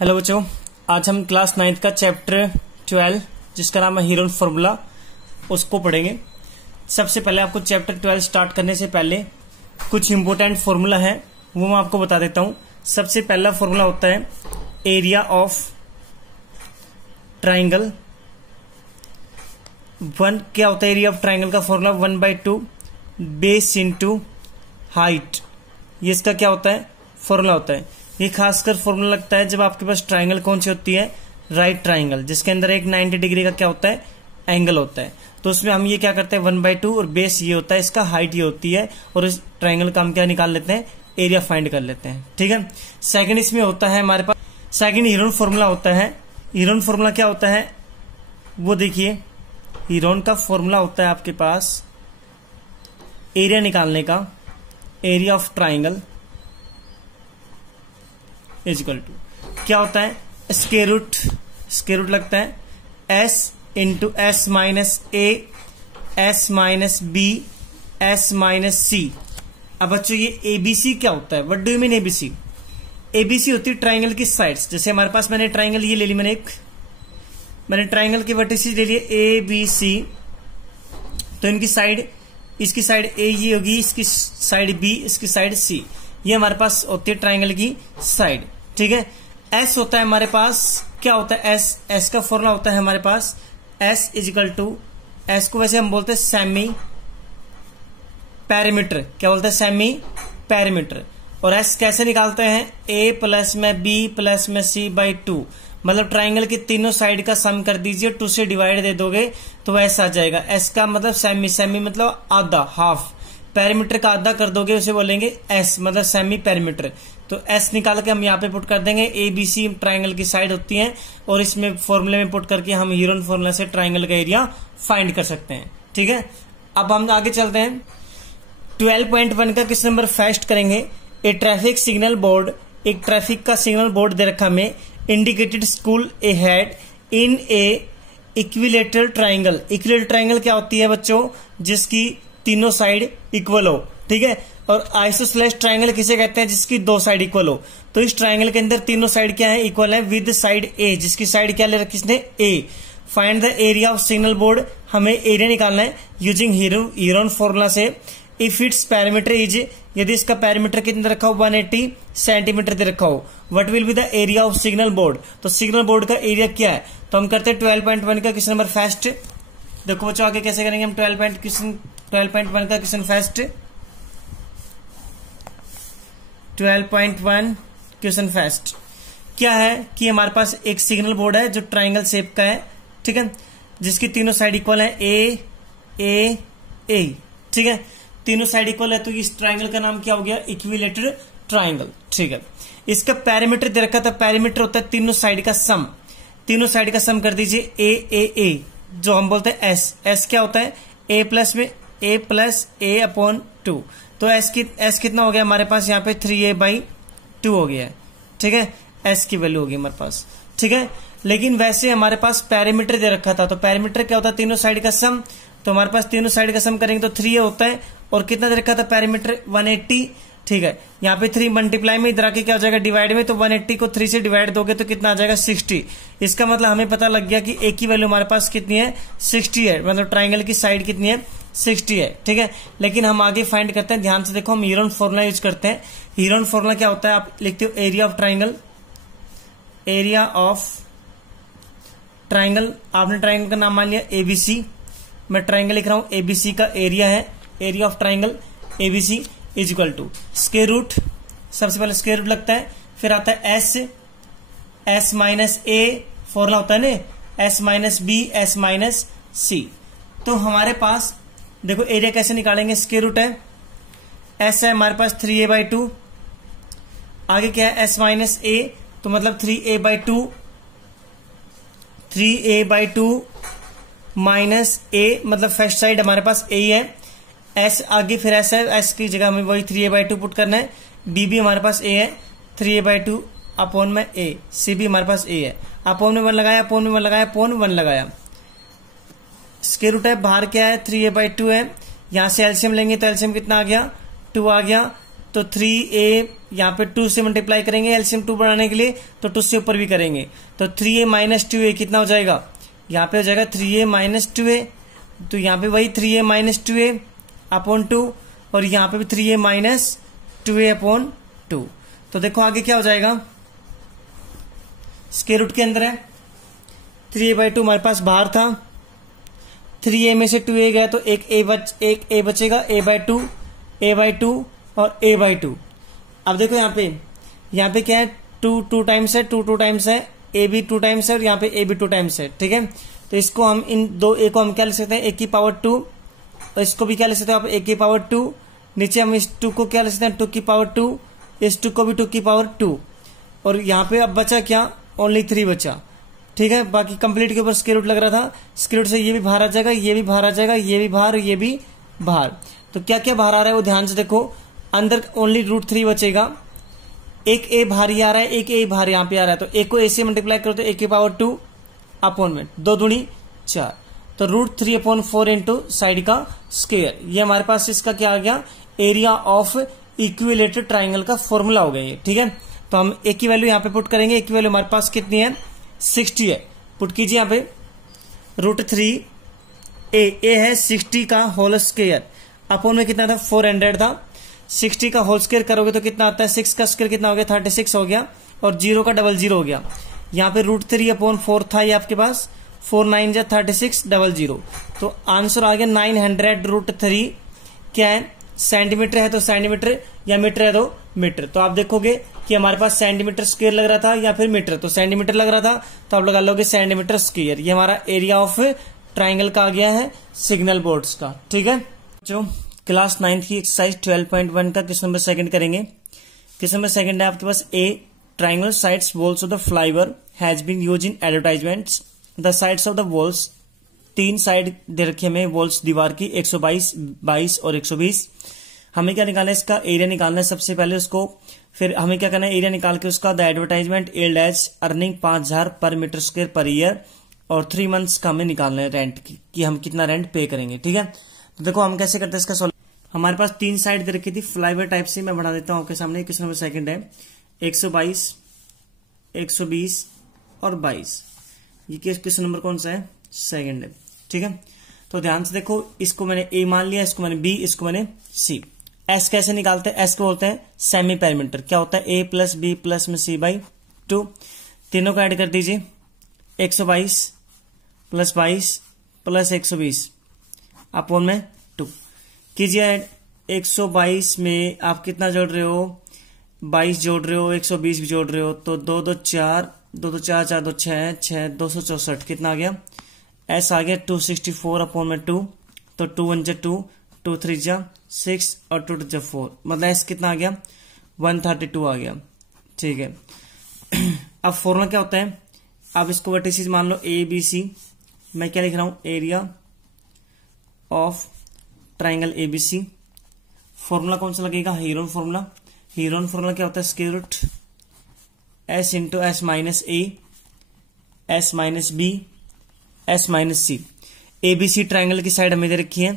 Hello बच्चों, आज हम क्लास 9th का चैप्टर 12 जिसका नाम है हीरोन फॉर्मूला उसको पढ़ेंगे। सबसे पहले आपको चैप्टर 12 स्टार्ट करने से पहले कुछ इंपोर्टेंट फॉर्मूला है वो मैं आपको बता देता हूं। सबसे पहला फॉर्मूला होता है एरिया ऑफ ट्राइंगल। क्या होता है एरिया ऑफ ट्राइंगल का फॉर्मूला? 1/2 base into height. ये इसका क्या होता है? फॉर्मूला होता है। ये खासकर फॉर्मूला लगता है जब आपके पास ट्राइंगल कौन सी होती है? राइट ट्राइंगल, जिसके अंदर एक 90 डिग्री का क्या होता है? एंगल होता है। तो उसमें हम ये क्या करते हैं 1/2 और बेस ये होता है, इसका हाइट ये होती है और इस ट्राइंगल का हम क्या निकाल लेते हैं? एरिया फाइंड कर लेते हैं। ठीक है। सेकंड इसमें होता है हमारे पास सेकंड हीरोन फॉर्मूला होता है। हीरोन फॉर्मूला क्या होता है वो देखिए। हीरोन का फॉर्मूला होता है आपके पास एरिया निकालने का, area of triangle is equal to क्या होता है? स्क्वायर रूट लगता है s into s minus a s minus b s minus c. अब बच्चों ये एबीसी क्या होता है? What do you mean ABC? ABC होती है ट्राइंगल की साइड्स। जैसे हमारे पास मैंने ट्राइंगल ये ले ली, मैंने ट्राइंगल की वर्टिसेस ले लिए ए बी सी। तो इनकी साइड, इसकी साइड ए ये होगी, इसकी साइड बी, इसकी साइड सी। ये हमारे पास होती है ट्राइंगल की साइड। ठीक है। एस होता है हमारे पास, क्या होता है एस का फॉर्मूला होता है हमारे पास एस इजिकल टू, एस को वैसे हम बोलते हैं सेमी पैरामीटर। क्या बोलते हैं? Semi parameter. और एस कैसे निकालते हैं? ए प्लस में बी प्लस में सी बाई 2। मतलब ट्राइंगल की तीनों साइड का सम कर दीजिए, 2 से डिवाइड दे दोगे तो ऐसा आ जाएगा। एस का मतलब सेमी मतलब आधा, हाफ। पैरामीटर का आधा कर दोगे उसे बोलेंगे एस, मतलब सेमी पैरामीटर। तो एस निकाल के हम यहाँ पे पुट कर देंगे। ए बी सी ट्राइंगल की साइड होती है और इसमें फॉर्मूले में पुट करके हम हीरोन फॉर्मूला से ट्राइंगल का एरिया फाइंड कर सकते हैं। ठीक है। अब हम आगे चलते हैं। 12.1 का किस नंबर फर्स्ट करेंगे? ए ट्रैफिक सिग्नल बोर्ड, एक ट्रैफिक का सिग्नल बोर्ड दे रखा हमें। Indicated school A head in A equilateral triangle. Equilateral triangle क्या होती है बच्चों? जिसकी तीनों साइड इक्वल हो। ठीक है। और आइसोसेलेस ट्राइंगल किसे कहते हैं? जिसकी 2 साइड इक्वल हो। तो इस ट्राइंगल के अंदर तीनों साइड क्या है? इक्वल है विद साइड ए, जिसकी साइड क्या ले रखी इसने? A. Find the area of signal board. हमें एरिया निकालना है यूजिंग हीरोन फॉर्मूला से। इफ इट्स पैरामीटर इज, यदि इसका पैरामीटर कितना रखा हो? 180 सेंटीमीटर दे रखा हो। What will be the area of signal board? तो सिग्नल बोर्ड का एरिया क्या है? तो हम करते हैं 12.1 का क्वेश्चन नंबर फर्स्ट। देखो बच्चों आगे कैसे करेंगे हम 12.1 का क्वेश्चन फर्स्ट। 12.1 क्वेश्चन फर्स्ट क्या है कि हमारे पास एक सिग्नल बोर्ड है जो ट्राइंगल शेप का है। ठीक है। जिसकी तीनों साइड इक्वल है ए ए ए। ठीक है। तीनों साइड इक्वल है तो इस ट्राइंगल का नाम क्या हो गया? Equilateral triangle. ठीक है। इसका पैरामीटर दे रखा था। पैरामीटर होता है तीनों साइड का सम। तीनों साइड का सम कर दीजिए ए जो हम बोलते हैं एस। एस क्या होता है? ए प्लस में ए प्लस ए अपॉन 2। तो एस कितना हो गया हमारे पास? यहाँ पे 3a/2 हो गया है। ठीक है। एस की वैल्यू होगी हमारे पास। ठीक है। लेकिन वैसे हमारे पास पैरामीटर दे रखा था। तो पैरामीटर क्या होता है? तीनों साइड का सम। तो हमारे पास तीनों साइड का सम करेंगे तो 3a होता है। और कितना दे रखा था पैरामीटर? 180। ठीक है। यहाँ पे 3 मल्टीप्लाई में इधर आके क्या हो जाएगा? डिवाइड में। तो 180 को 3 से डिवाइड दोगे तो कितना आ जाएगा? 60। इसका मतलब हमें पता लग गया कि ए की वैल्यू हमारे पास कितनी है? 60 है। मतलब ट्राइंगल की साइड कितनी है? 60 है। ठीक है। लेकिन हम आगे फाइंड करते हैं। ध्यान से देखो, हम हीरोन फॉर्मूला यूज करते हैं। हीरोन फॉर्मूला क्या होता है? आप लिखते हो area of triangle, area of triangle. आपने ट्राइंगल का नाम मान लिया एबीसी। मैं ट्राइंगल लिख रहा हूं, एबीसी का एरिया है, area of triangle ABC is equal to square root. सबसे पहले स्क्वायर रूट लगता है, फिर आता है एस माइनस ए, फॉर्मूला होता है ना s minus b s minus c. तो हमारे पास देखो एरिया कैसे निकालेंगे? स्क्वायर रूट है, एस है हमारे पास 3a/2। आगे क्या है? एस माइनस ए, तो मतलब 3a/2 माइनस ए, मतलब फर्स्ट साइड हमारे पास ए है। एस आगे फिर एस है, एस की जगह हमें वही 3a/2 पुट करना है। बी भी हमारे पास ए है, 3a/2 अपॉन में ए। सी भी हमारे पास ए है। अपॉन में 1 लगाया, अपॉन में 1 लगाया, अपॉन 1 लगाया। स्क्वायर रूट है, बाहर क्या है? 3a/2 है। यहां से एलसीएम लेंगे तो एलसीएम कितना आ गया? 2 आ गया। तो 3a यहाँ पे 2 से मल्टीप्लाई करेंगे एलसीएम 2 बनाने के लिए, तो 2 से ऊपर भी करेंगे, तो 3a माइनस 2a कितना हो जाएगा, यहाँ पे हो जाएगा 3a माइनस 2a, तो यहाँ पे वही 3a माइनस 2a अपॉन 2, और यहाँ पे भी 3a माइनस 2a अपॉन 2। तो देखो आगे क्या हो जाएगा, स्क्वायर रूट के अंदर है, 3a/2 हमारे पास बाहर था, 3a में से 2a गया तो एक a बचेगा, a/2 और a/2। अब देखो यहाँ पे क्या है, 2 टाइम्स है, 2 टाइम्स है, a भी 2 टाइम्स है और यहाँ पे a भी 2 टाइम्स है, ठीक है। तो इसको हम इन दो a को हम क्या लिख सकते हैं, a की पावर 2, और इसको भी क्या लिख सकते हैं आप, a की पावर 2, नीचे हम इस 2 को क्या लिख सकते हैं, 2 की पावर 2, इस 2 को भी 2 की पावर 2, और यहाँ पे अब बचा क्या, ओनली 3 बचा, ठीक है। बाकी कंप्लीट के ऊपर स्क्वायर रूट लग रहा था, स्क्वायर रूट से ये भी बाहर आ जाएगा, ये भी बाहर आ जाएगा, ये भी बाहर, ये भी बाहर। तो क्या क्या बाहर आ रहा है वो ध्यान से देखो, अंदर ओनली √3 बचेगा, एक a बाहर ही आ रहा है, एक a बाहर यहाँ पे आ रहा है, तो a को a से मल्टीप्लाई करो तो a की पावर 2 अपॉन में 2 दूनी 4, तो √3/4 इंटू साइड का स्क्वायर। ये हमारे पास इसका क्या आ गया, एरिया ऑफ इक्विलेटरल ट्राइंगल का फॉर्मूला हो गया ये, ठीक है। तो हम a की वैल्यू यहाँ पे पुट करेंगे, a की वैल्यू हमारे पास कितनी है, 60 है, पुट कीजिए यहाँ पे √3a है 60 का होल स्क्वायर, अपॉन में कितना था, 400 था, 60 का होल स्क्वायर करोगे तो कितना आता है, 6 का स्क्वायर कितना हो गया, 36 हो गया, और 0 का 00 हो गया। यहाँ पे √3/4 था ये आपके पास, 4 9 जा 36 00, तो आंसर आ गया 900√3। क्या है, सेंटीमीटर है तो सेंटीमीटर, या मीटर है तो मीटर। तो आप देखोगे कि हमारे पास सेंटीमीटर स्क्वायर लग रहा था या फिर मीटर, तो सेंटीमीटर लग रहा था, तो आप लगा लोगे सेंटीमीटर स्क्वायर। ये हमारा एरिया ऑफ ट्राइंगल का आ गया है सिग्नल बोर्ड्स का, ठीक है। जो क्लास 9 की एक्सरसाइज 12.1 का क्वेश्चन नंबर 2 करेंगे। क्वेश्चन नंबर 2 है आपके पास, a triangle sides walls of the flyover has been used in advertisements, the sides of the walls, 3 side दे रखी हमें वॉल्स दीवार की, 122, 22 और 120। हमें क्या निकालना है, इसका एरिया निकालना है सबसे पहले उसको, फिर हमें क्या करना है, एरिया निकाल के उसका द एडवर्टाइजमेंट एल्ड as earning 5000 per metre square per year, और 3 मंथ्स का हमें निकालना है रेंट की, कि हम कितना रेंट पे करेंगे, ठीक है। तो देखो हम कैसे करते हैं इसका सॉल्व। हमारे पास 3 साइड दे रखी थी फ्लाईओवर टाइप से, मैं बढ़ा देता हूं आपके सामने। क्वेश्चन नंबर 2 है 122, 120 और 22। ये क्वेश्चन नंबर कौन सा है, 2 है, ठीक है। तो ध्यान से देखो, इसको मैंने ए मान लिया, इसको मैंने बी, इसको मैंने सी। एस कैसे निकालते हैं, एस को बोलते हैं सेमी पैरामीटर। क्या होता है, ए प्लस बी प्लस में सी बाई 2, तीनों को ऐड कर दीजिए, 122 प्लस 22 प्लस 120 अपॉन में 2 कीजिए ऐड। 122 में आप कितना जोड़ रहे हो, 22 जोड़ रहे हो, 120 भी जोड़ रहे हो, तो 2 2 4, 2 2 4 4 2 6 6 264, कितना आ गया, एस आ गया 264 अपॉन में 2, तो 2 1 जा 2, 2 3 जा 6 और 2 2 जा 4, मतलब एस कितना आ गया, 132 आ गया, ठीक है। अब फॉर्मूला क्या होता है, आप इसको वर्टिसेस मान लो ए बी सी, मैं क्या लिख रहा हूं, area of triangle ABC. Formula कौन सा लगेगा, हीरोन फॉर्मूला। हीरोन फॉर्मूला क्या होता है, square root s into s minus a, s minus b, s minus c. ABC triangle की साइड हमें दे रखी है,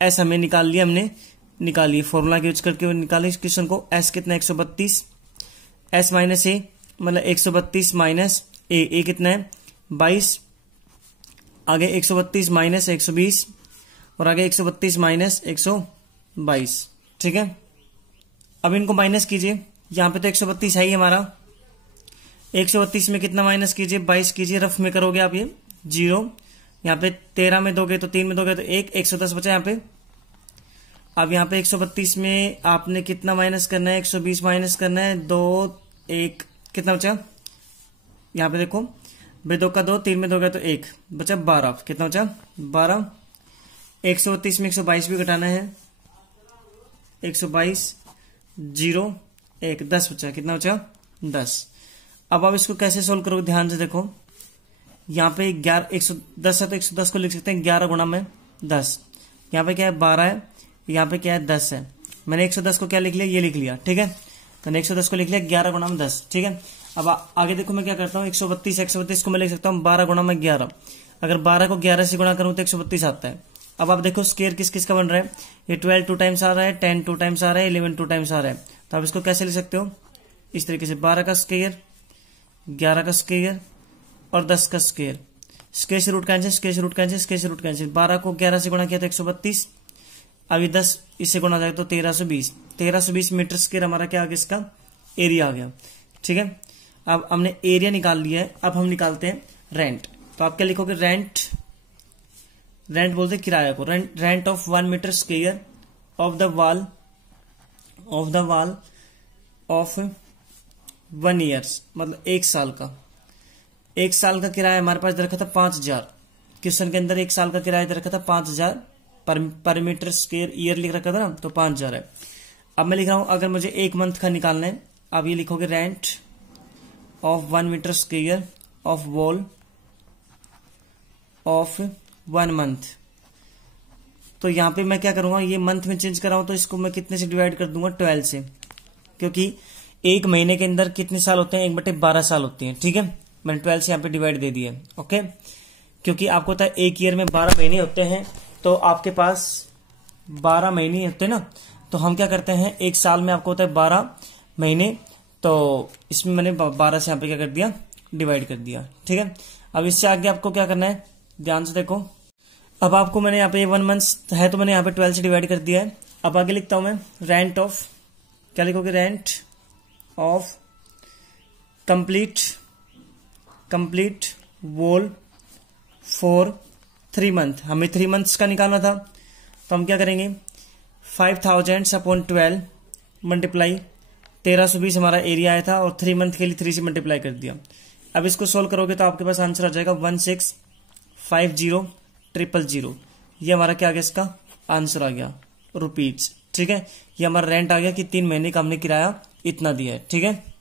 एस हमें निकाल लिया, हमने निकाल लिया फॉर्मूला यूज करके निकाले इस क्वेश्चन को। एस कितना 132, एस माइनस ए मतलब 132 माइनस ए कितना है 22, आगे 132 माइनस 120 और आगे 132 माइनस 122, ठीक है। अब इनको माइनस कीजिए, यहां पे तो 132 है ही हमारा, 132 में कितना माइनस कीजिए, 22 कीजिए, रफ में करोगे आप ये 0, यहाँ पे 13 में दोगे तो 3 में दोगे तो 1, 110 बचा यहाँ पे। अब यहाँ पे 132 में आपने कितना माइनस करना है, 120 माइनस करना है, 2 1 कितना बचा, यहाँ पे देखो 2 का 2, 3 में दोगे तो 1 बचा 12, कितना बचा 12। 132 में 122 भी घटाना है, 122 0 1 10 बचा, कितना बचा 10। अब आप इसको कैसे सोल्व करोगे, ध्यान से देखो, यहाँ पे 11 110 है तो 110 को लिख सकते हैं 11 गुणा में 10, यहाँ पे क्या है 12 है, यहाँ पे क्या है 10 है। मैंने 110 को क्या लिख लिया, ये लिख लिया, ठीक है। तो 110 को लिख लिया 11 गुणा में 10, ठीक है। अब आगे देखो मैं क्या करता हूँ, 132 को मैं लिख सकता हूँ 12 गुणा में 11, अगर 12 को 11 से गुणा करूं तो 132 आता है। अब आप देखो स्क्वायर किस किस का बन रहा है, ये 12 2 टाइम्स आ रहा है, 10 2 टाइम्स आ रहा है, 11 2 टाइम्स आ रहा है। तो आप इसको कैसे लिख सकते हो, इस तरीके से 12 का स्क्वायर, 11 का स्क्वायर और 10 का स्क्वायर। स्क्वायर से रूट कैंसिल, स्क्वायर से रूट कैंसिल, स्क्वायर से रूट कैंसिल। 12 को 11 से गुणा किया तो 132, अभी 10 इससे गुणा जाए तो 1320। 1320 मीटर स्क्वायर हमारा क्या आ गया, इसका एरिया आ गया। ठीक है, अब हमने एरिया निकाल लिया है। अब हम निकालते हैं रेंट। तो आप क्या लिखोगे, रेंट, रेंट बोलते हैं किराया को, rent of 1 metre square of the wall of 1 years, मतलब 1 साल का। 1 साल का किराया हमारे पास दे रखा था 5000। क्वेश्चन के अंदर 1 साल का किराया दे रखा था 5000 पर मीटर स्क्वायर ईयर लिख रखा था ना, तो 5000 है। अब मैं लिख रहा हूं अगर मुझे 1 मंथ का निकालना है, आप ये लिखोगे rent of 1 metre square of wall of 1 month. तो यहां पे मैं क्या करूंगा, ये मंथ में चेंज कर रहा हूं तो इसको मैं कितने से डिवाइड कर दूंगा, 12 से, क्योंकि 1 महीने के अंदर कितने साल होते हैं, 1/12 साल होती हैं। ठीक है, मैंने 12 से यहाँ पे डिवाइड दे दिया। ओके, क्योंकि आपको पता है 1 ईयर में 12 महीने होते हैं, तो आपके पास 12 महीने होते हैं ना, तो हम क्या करते हैं 1 साल में आपको होता है 12 महीने, तो इसमें मैंने 12 से यहाँ पे क्या कर दिया, डिवाइड कर दिया। ठीक है, अब इससे आगे आपको क्या करना है, ध्यान से देखो। अब आपको मैंने यहाँ पे 1 मंथ है तो मैंने यहाँ पे 12 से डिवाइड कर दिया है। अब आगे लिखता हूं मैं रेंट ऑफ, क्या लिखोगे, rent of complete wall for 3 month. हमें 3 मंथ्स का निकालना था, तो हम क्या करेंगे, 5000 अपॉन 12 मल्टीप्लाई 1320 हमारा एरिया आया था, और 3 मंथ के लिए 3 से मल्टीप्लाई कर दिया। अब इसको सोल्व करोगे तो आपके पास आंसर आ जाएगा 1650000। ये हमारा क्या आ गया, इसका आंसर आ गया रुपीज। ठीक है, ये हमारा रेंट आ गया कि 3 महीने का हमने किराया इतना दिया है। ठीक है।